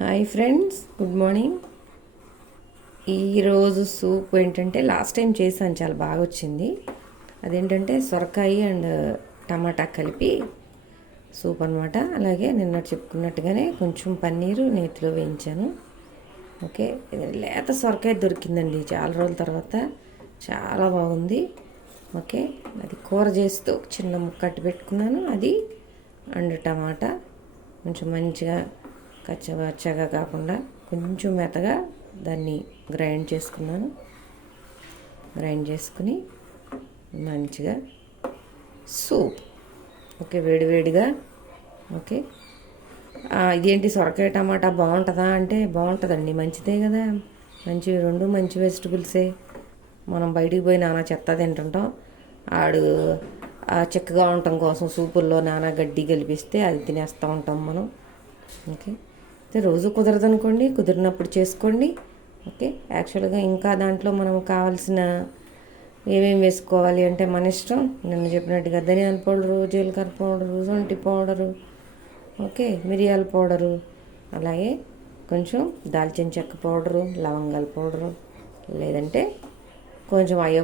Hi friends, good morning. ఈరోజు soup ఏంటంటే last time చేశాను, చాలా బాగా వచ్చింది. అదేంటంటే సొరకాయ అండ్ టమాటా కలిపి సూప్ అనమాట. అలాగే నిన్న చెప్పుకున్నట్టుగానే కొంచెం పన్నీరు నేతిలో వేయించాను. ఓకే, లేత సొరకాయ దొరికిందండి చాలా రోజుల తర్వాత, చాలా బాగుంది. ఓకే, అది కూర చేస్తూ చిన్న ముక్క అట్టి పెట్టుకున్నాను. అది అండ్ టమాటా కొంచెం మంచిగా కచ్చగా కాకుండా కొంచెం మెత్తగా దాన్ని గ్రైండ్ చేసుకున్నాను. గ్రైండ్ చేసుకుని మంచిగా సూప్. ఓకే, వేడివేడిగా. ఓకే, ఇదేంటి సొరకాయ టమాటా బాగుంటుందా అంటే బాగుంటుందండి, మంచిదే కదా. రెండు మంచి వెజిటబుల్సే. మనం బయటికి పోయి నానా చెత్త తింటుంటాం. ఆడు చిక్కగా ఉండటం కోసం సూపుల్లో నానా గడ్డి కలిపిస్తే అది తినేస్తూ ఉంటాం మనం. ఓకే, అయితే రోజు కుదరదు అనుకోండి, కుదిరినప్పుడు చేసుకోండి. ఓకే, యాక్చువల్గా ఇంకా దాంట్లో మనం కావాల్సిన ఏమేమి వేసుకోవాలి అంటే మన ఇష్టం. నిన్న చెప్పినట్టుగా ధనియాల పౌడరు, జీలకర్ర పౌడరు, శొంఠి పౌడరు, ఓకే, మిరియాల పౌడరు, అలాగే కొంచెం దాల్చిన చెక్క పౌడరు, లవంగాల పౌడరు, లేదంటే కొంచెం అవి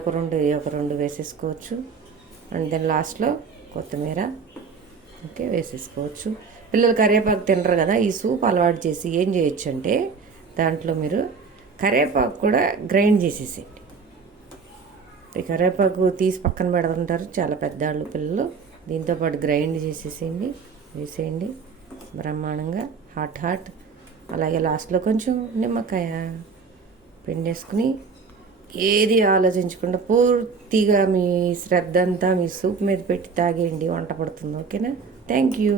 ఒక రెండు వేసేసుకోవచ్చు. అండ్ దెన్ లాస్ట్లో కొత్తిమీర ఓకే వేసేసుకోవచ్చు. పిల్లలు కరివేపాకు తినరు కదా, ఈ సూప్ అలవాటు చేసి ఏం చేయొచ్చు అంటే దాంట్లో మీరు కరివేపాకు కూడా గ్రైండ్ చేసేసేయండి. ఈ కరివేపాకు తీసి పక్కన పెడుతుంటారు చాలా పెద్దవాళ్ళు పిల్లలు. దీంతోపాటు గ్రైండ్ చేసేసేయండి, వేసేయండి బ్రహ్మాండంగా హాట్. అలాగే లాస్ట్లో కొంచెం నిమ్మకాయ పిండేసుకుని ఏది ఆలోచించకుండా పూర్తిగా మీ శ్రద్ధ అంతా మీ సూప్ మీద పెట్టి తాగేయండి, వంట పడుతుంది. ఓకేనా? Thank you.